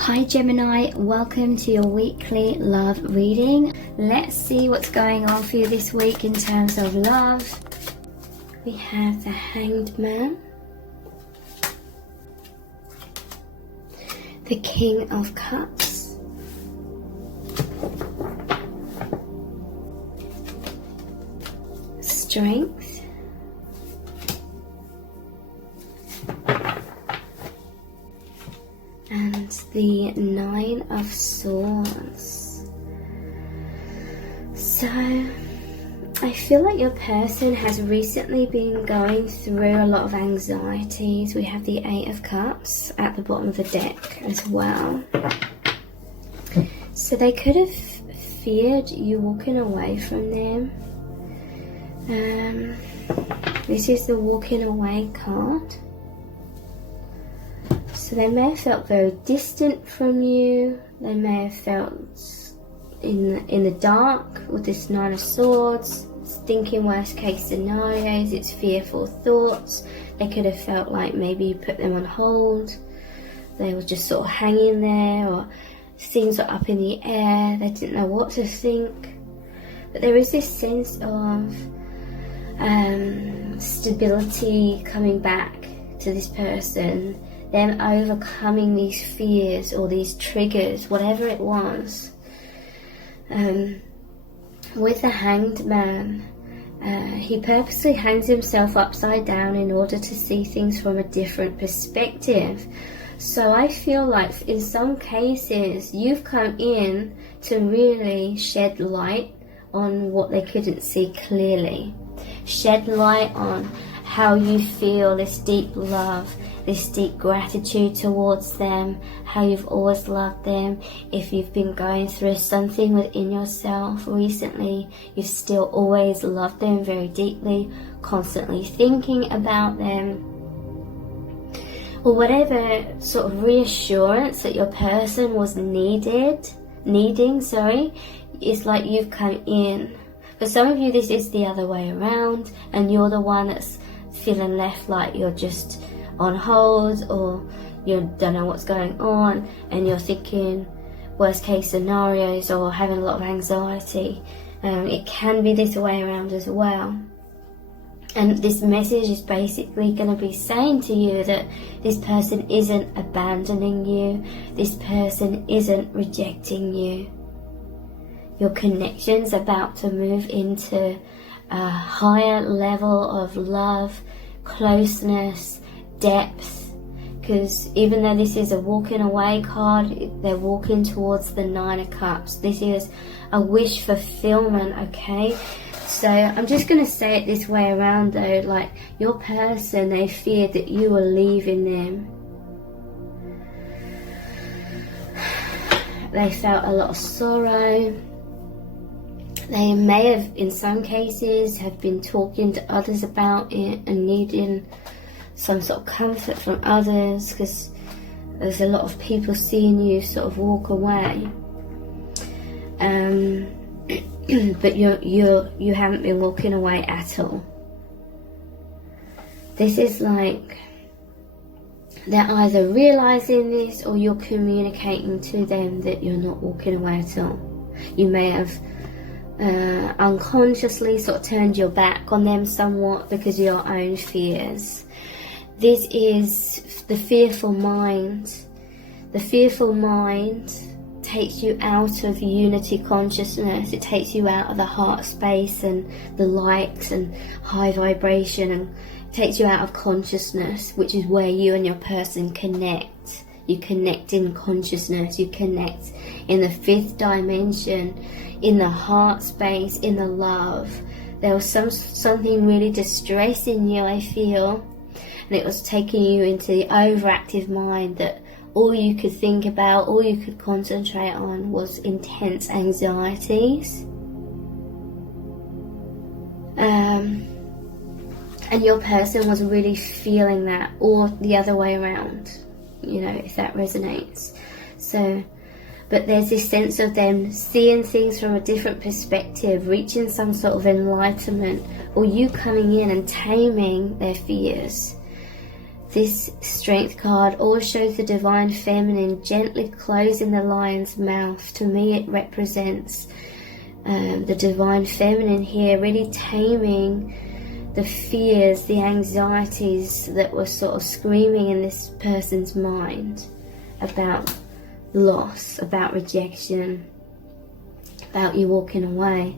Hi Gemini, welcome to your weekly love reading. Let's see what's going on for you this week in terms of love. We have the Hanged Man, the King of Cups, Strength, and the Nine of Swords. So I feel like your person has recently been going through a lot of anxieties. We have the Eight of Cups at the bottom of the deck as well. So they could have feared you walking away from them. This is the walking away card. So they may have felt very distant from you. They may have felt in the dark with this Nine of Swords. It's thinking worst case scenarios. It's fearful thoughts. They could have felt like maybe you put them on hold. They were just sort of hanging there, or things were up in the air. They didn't know what to think. But there is this sense of stability coming back to this person. Them overcoming these fears or these triggers, whatever it was. With the Hanged Man, he purposely hangs himself upside down in order to see things from a different perspective. So I feel like in some cases you've come in to really shed light on what they couldn't see clearly. Shed light on how you feel this deep love, this deep gratitude towards them, how you've always loved them. If you've been going through something within yourself recently, you've still always loved them very deeply, constantly thinking about them. Or whatever sort of reassurance that your person was needing, it's like you've come in. For some of you, this is the other way around, and you're the one that's feeling left like you're just on hold, or you don't know what's going on, and you're thinking worst case scenarios or having a lot of anxiety. It can be this way around as well. And this message is basically going to be saying to you that this person isn't abandoning you, this person isn't rejecting you. Your connection's about to move into a higher level of love, closeness, depth, because even though this is a walking away card, they're walking towards the Nine of Cups. This is a wish fulfillment, okay? So I'm just going to say it this way around though, like your person, they feared that you were leaving them. They felt a lot of sorrow. They may have, in some cases, have been talking to others about it and needing some sort of comfort from others, because there's a lot of people seeing you sort of walk away. But you haven't been walking away at all. This is like they're either realizing this, or you're communicating to them that you're not walking away at all. You may have unconsciously sort of turned your back on them somewhat because of your own fears. This is the fearful mind. The fearful mind takes you out of unity consciousness. It takes you out of the heart space and the likes and high vibration, and takes you out of consciousness, which is where you and your person connect. You connect in consciousness, you connect in the fifth dimension, in the heart space, in the love. There was something really distressing you, I feel, and it was taking you into the overactive mind that all you could think about, all you could concentrate on was intense anxieties. And your person was really feeling that, or the other way around, you know, if that resonates. So, but there's this sense of them seeing things from a different perspective, reaching some sort of enlightenment, or you coming in and taming their fears. This Strength card always shows the divine feminine gently closing the lion's mouth. To me, it represents the divine feminine here, really taming the fears, the anxieties that were sort of screaming in this person's mind about loss, about rejection, about you walking away.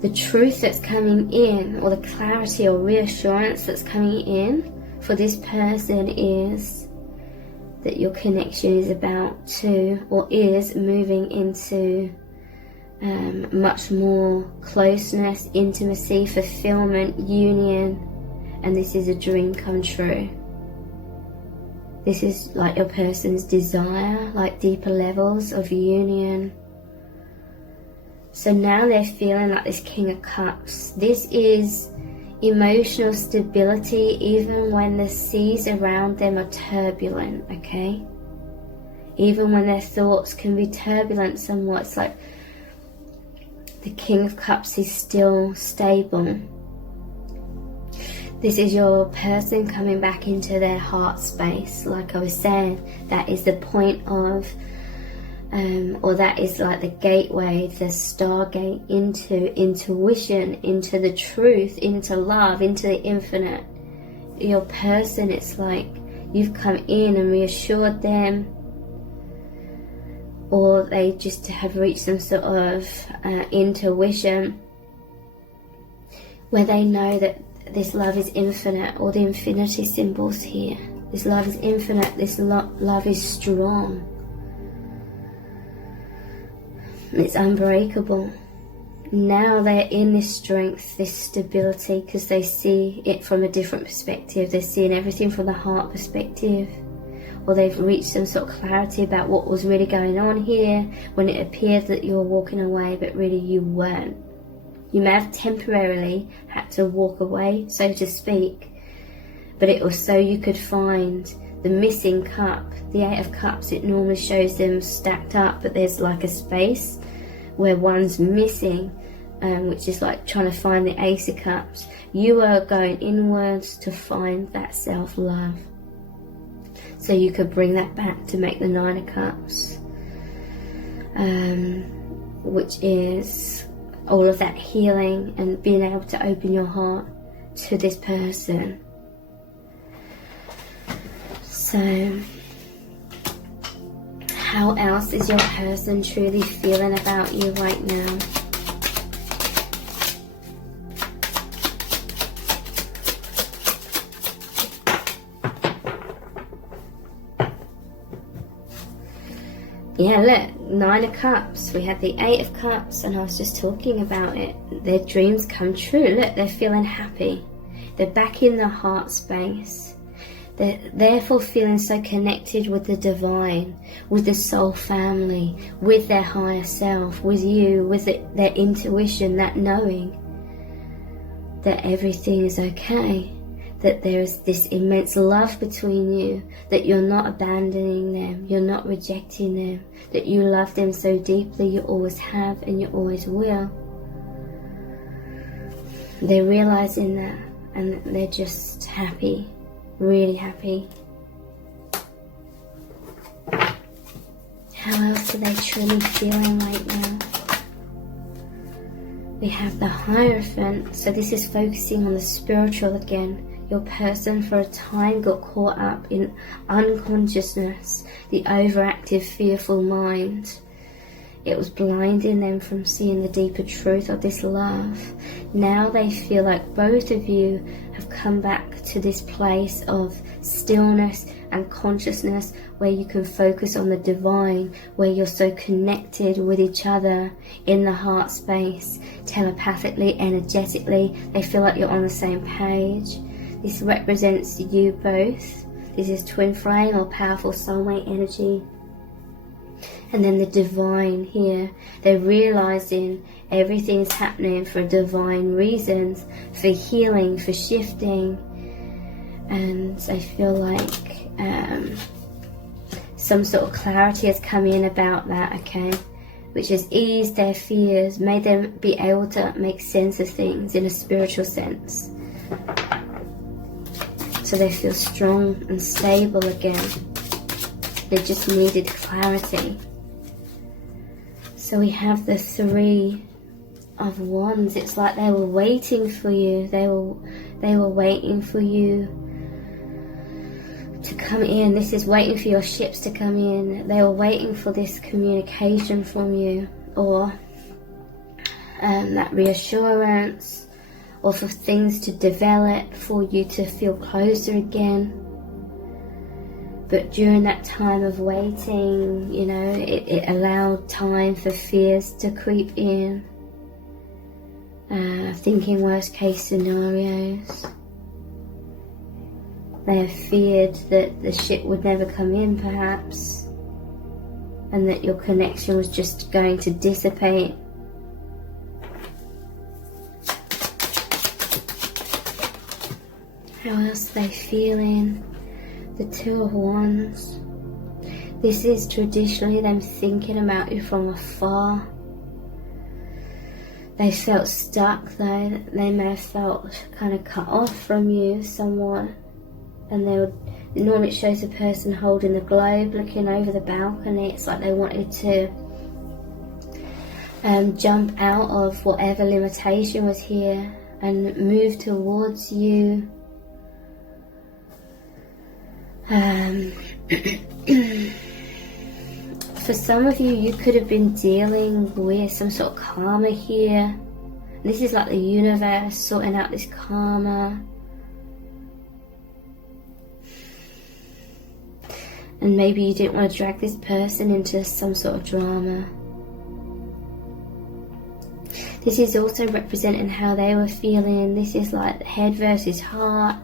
The truth that's coming in, or the clarity or reassurance that's coming in for this person, is that your connection is about to, or is moving into much more closeness, intimacy, fulfillment, union, and this is a dream come true. This is like your person's desire, like deeper levels of union. So now they're feeling like this King of Cups. This is emotional stability even when the seas around them are turbulent, okay? Even when their thoughts can be turbulent somewhat, it's like the King of Cups is still stable. This is your person coming back into their heart space. Like I was saying, that is the point of, or that is like the gateway, the stargate into intuition, into the truth, into love, into the infinite. Your person, it's like you've come in and reassured them, or they just have reached some sort of intuition where they know that this love is infinite, or the infinity symbols here. This love is infinite, this love is strong. It's unbreakable. Now they're in this strength, this stability, because they see it from a different perspective. They're seeing everything from the heart perspective. Or they've reached some sort of clarity about what was really going on here when it appeared that you were walking away, but really you weren't. You may have temporarily had to walk away, so to speak, but it was so you could find the missing cup. The Eight of Cups, it normally shows them stacked up, but there's like a space where one's missing, which is like trying to find the Ace of Cups. You are going inwards to find that self-love, so you could bring that back to make the Nine of Cups, which is all of that healing and being able to open your heart to this person. So, how else is your person truly feeling about you right now? Yeah, look, Nine of Cups. We had the Eight of Cups, and I was just talking about it. Their dreams come true. Look, they're feeling happy. They're back in the heart space. They're therefore feeling so connected with the divine, with the soul family, with their higher self, with you, with their intuition, that knowing that everything is okay, that there is this immense love between you, that you're not abandoning them, you're not rejecting them, that you love them so deeply, you always have and you always will. They're realizing that, and they're just happy, really happy. How else are they truly feeling right now? We have the Hierophant, so this is focusing on the spiritual again. Your person for a time got caught up in unconsciousness, the overactive, fearful mind. It was blinding them from seeing the deeper truth of this love. Now they feel like both of you have come back to this place of stillness and consciousness where you can focus on the divine, where you're so connected with each other in the heart space, telepathically, energetically. They feel like you're on the same page. This represents you both. This is twin flame or powerful soulmate energy. And then the divine here, they're realizing everything's happening for divine reasons, for healing, for shifting. And I feel like some sort of clarity has come in about that, okay? Which has eased their fears, made them be able to make sense of things in a spiritual sense. so they feel strong and stable again. They just needed clarity. So we have the Three of Wands. It's like they were waiting for you. They were waiting for you to come in. This is waiting for your ships to come in. They were waiting for this communication from you, or that reassurance, or for things to develop, for you to feel closer again. But during that time of waiting, you know, it allowed time for fears to creep in, thinking worst case scenarios. They have feared that the ship would never come in, perhaps, and that your connection was just going to dissipate. How else are they feeling? The Two of Wands. This is traditionally them thinking about you from afar. They felt stuck though. They may have felt kind of cut off from you somewhat. And normally it shows a person holding the globe, looking over the balcony. It's like they wanted to jump out of whatever limitation was here and move towards you. For some of you, you could have been dealing with some sort of karma here. This is like the universe sorting out this karma. And maybe you didn't want to drag this person into some sort of drama. This is also representing how they were feeling. This is like head versus heart.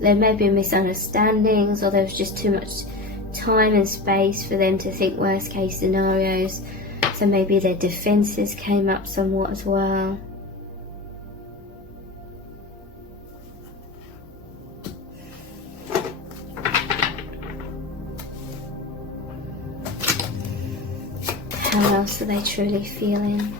There may have been misunderstandings, or there was just too much time and space for them to think worst case scenarios. So maybe their defenses came up somewhat as well. How else are they truly feeling?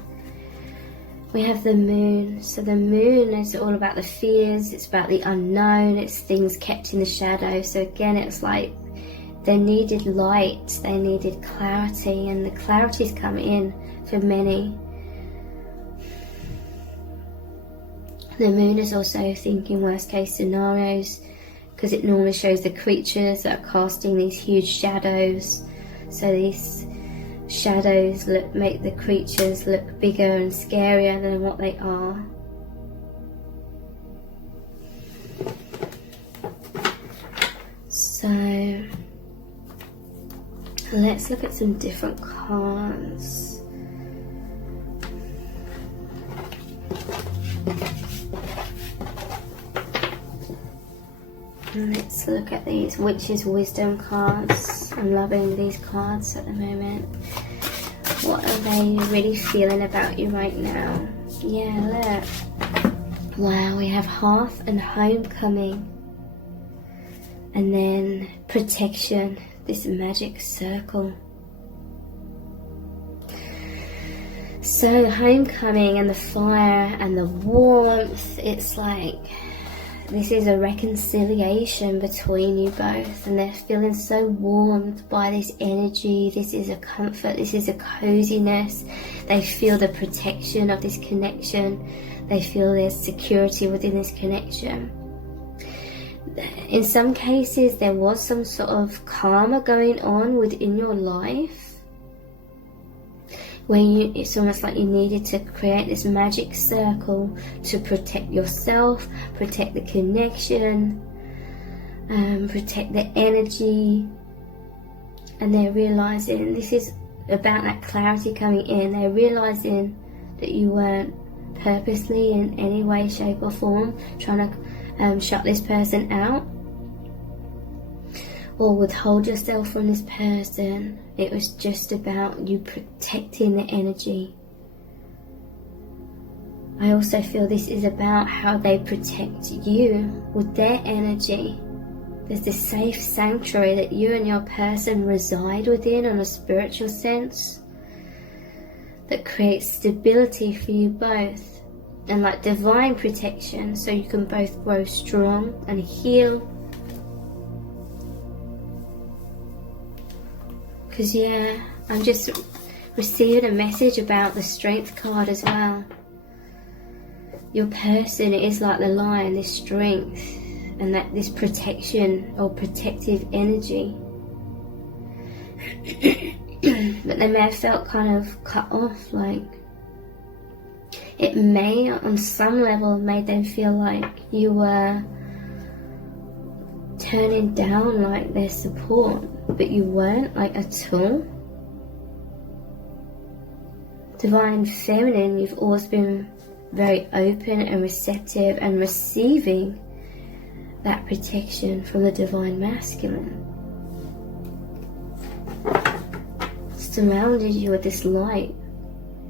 We have the Moon. So the Moon is all about the fears, it's about the unknown, it's things kept in the shadow. So again, it's like they needed light, they needed clarity, and the clarity's come in for many. The Moon is also thinking worst case scenarios, because it normally shows the creatures that are casting these huge shadows. So these shadows make the creatures look bigger and scarier than what they are. So let's look at some different cards. Let's look at these Witch's Wisdom cards. I'm loving these cards at the moment. What are they really feeling about you right now? Yeah, look. Wow, we have Hearth and Homecoming. And then Protection, this magic circle. So Homecoming and the fire and the warmth, it's like this is a reconciliation between you both, and they're feeling so warmed by this energy. This is a comfort, this is a coziness. They feel the protection of this connection. They feel there's security within this connection. In some cases, there was some sort of karma going on within your life, where it's almost like you needed to create this magic circle to protect yourself, protect the connection, protect the energy. And they're realizing this is about that clarity coming in. They're realizing that you weren't purposely in any way, shape or form trying to shut this person out or withhold yourself from this person. It was just about you protecting the energy. I also feel this is about how they protect you with their energy. There's this safe sanctuary that you and your person reside within on a spiritual sense that creates stability for you both. and like divine protection, so you can both grow strong and heal. Because yeah, I'm just receiving a message about the Strength card as well. Your person is like the lion, this strength and that this protection or protective energy. But they may have felt kind of cut off, like it may on some level made them feel like you were turning down like their support, but you weren't, like, at all. Divine Feminine, you've always been very open and receptive and receiving that protection from the Divine Masculine. Surrounded you with this light,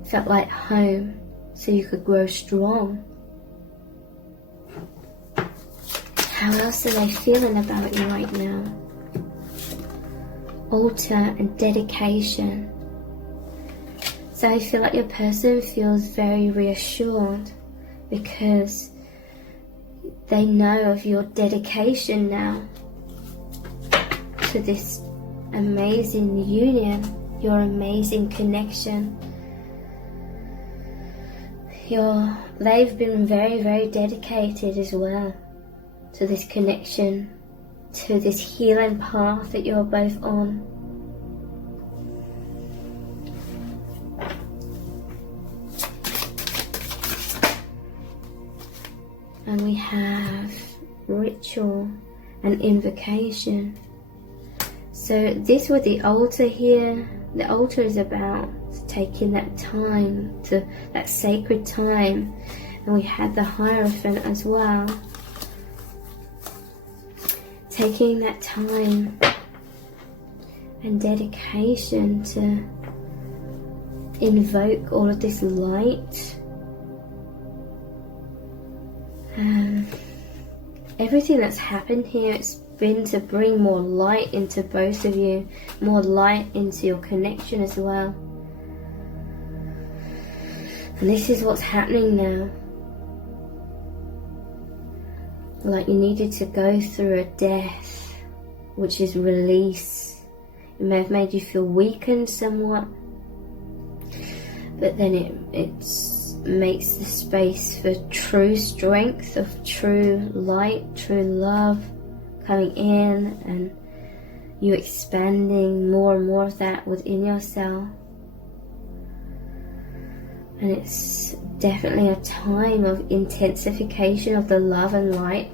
felt like home, so you could grow strong. How else are they feeling about you right now? Altar and dedication. So I feel like your person feels very reassured because they know of your dedication now to this amazing union, your amazing connection. They've been very, very dedicated as well to this connection, to this healing path that you're both on. And we have ritual and invocation. So this with the altar here, the altar is about taking that time, that sacred time. And we had the Hierophant as well. Taking that time and dedication to invoke all of this light. Everything that's happened here, it's been to bring more light into both of you, more light into your connection as well. And this is what's happening now. Like you needed to go through a death, which is release. It may have made you feel weakened somewhat, but then it makes the space for true strength, of true light, true love coming in, and you expanding more and more of that within yourself. And it's definitely a time of intensification of the love and light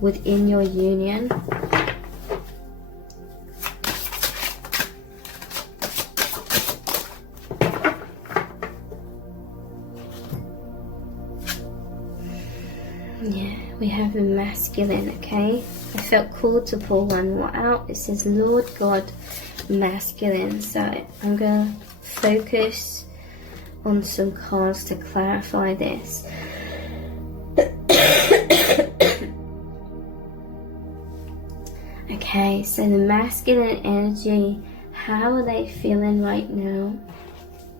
within your union. Yeah, we have the masculine, okay? I felt called to pull one more out. It says Lord God Masculine. So I'm going to focus on some cards to clarify this. Okay, so the masculine energy, how are they feeling right now?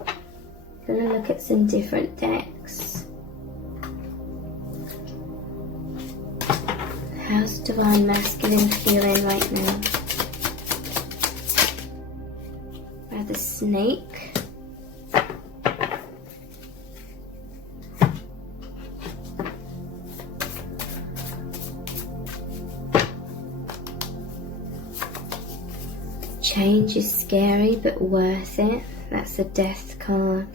I'm going to look at some different decks. How's Divine Masculine feeling right now? We have the Snake. Change is scary but worth it. That's the Death card.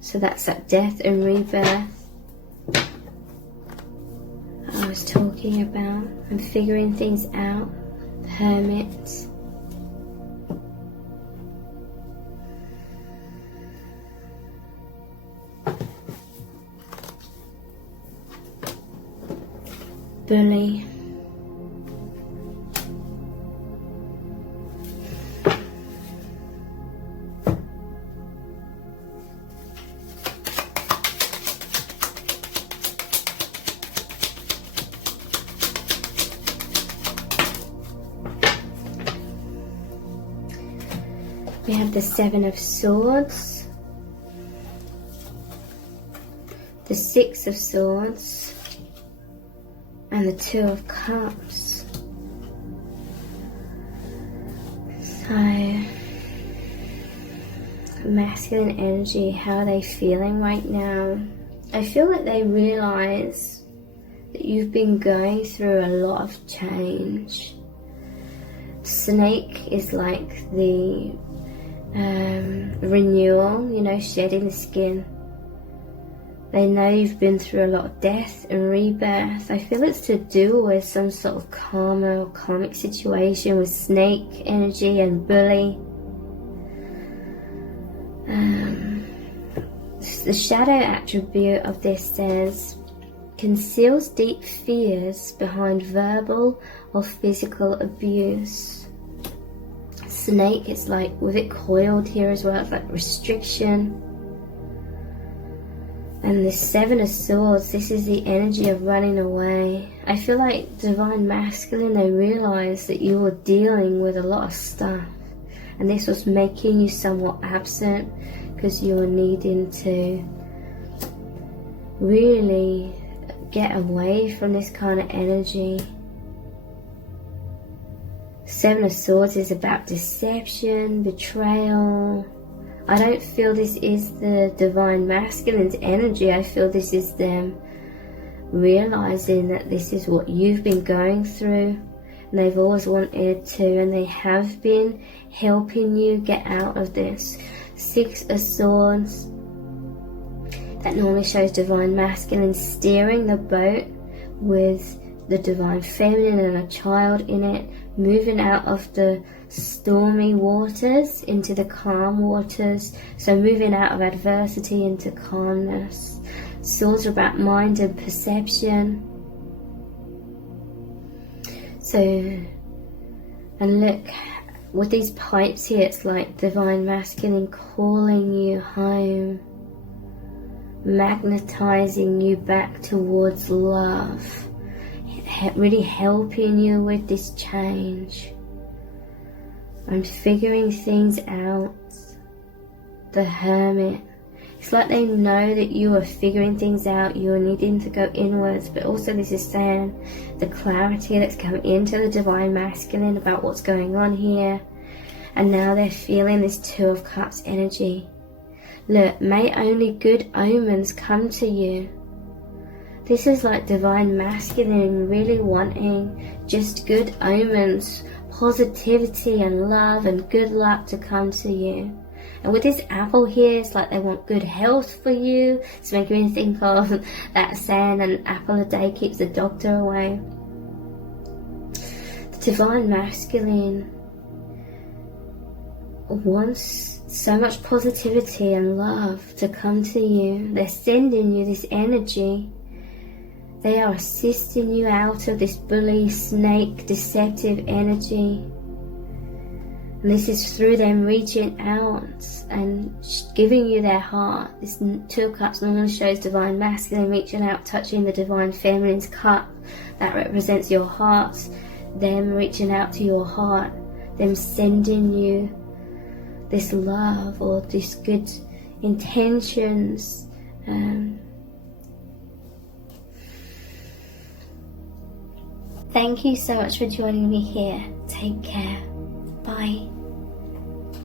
So that's that death and rebirth I was talking about. I'm figuring things out. The Hermit. Bully. We have the Seven of Swords, the Six of Swords and the Two of Cups. So, masculine energy, how are they feeling right now? I feel like they realize that you've been going through a lot of change. Snake is like the renewal, you know, shedding the skin. They know you've been through a lot of death and rebirth. I feel it's to do with some sort of karma or karmic situation with snake energy and bully. The shadow attribute of this says, conceals deep fears behind verbal or physical abuse. Snake, it's like with it coiled here as well, it's like restriction. And the Seven of Swords, this is the energy of running away. I feel like Divine Masculine, they realised that you were dealing with a lot of stuff. And this was making you somewhat absent because you were needing to really get away from this kind of energy. Seven of Swords is about deception, betrayal. I don't feel this is the Divine Masculine's energy. I feel this is them realizing that this is what you've been going through, and they've always wanted to, and they have been helping you get out of this. Six of Swords, that normally shows Divine Masculine steering the boat with the Divine Feminine and a child in it, moving out of the stormy waters into the calm waters, so moving out of adversity into calmness. Swords are about mind and perception. So, and look, with these pipes here, it's like Divine Masculine calling you home, magnetizing you back towards love, really helping you with this change and figuring things out. The Hermit, it's like they know that you are figuring things out, you are needing to go inwards, but also this is saying the clarity that's come into the Divine Masculine about what's going on here. And now they're feeling this Two of Cups energy. Look, may only good omens come to you. This is like Divine Masculine really wanting just good omens, positivity and love and good luck to come to you. And with this apple here, it's like they want good health for you. It's making me think of that saying, an apple a day keeps the doctor away. The Divine Masculine wants so much positivity and love to come to you. They're sending you this energy. They are assisting you out of this bully, snake, deceptive energy. And this is through them reaching out and giving you their heart. This Two of Cups normally shows Divine Masculine reaching out, touching the Divine Feminine's cup. That represents your heart. Them reaching out to your heart. Them sending you this love or this good intentions. Thank you so much for joining me here. Take care. Bye.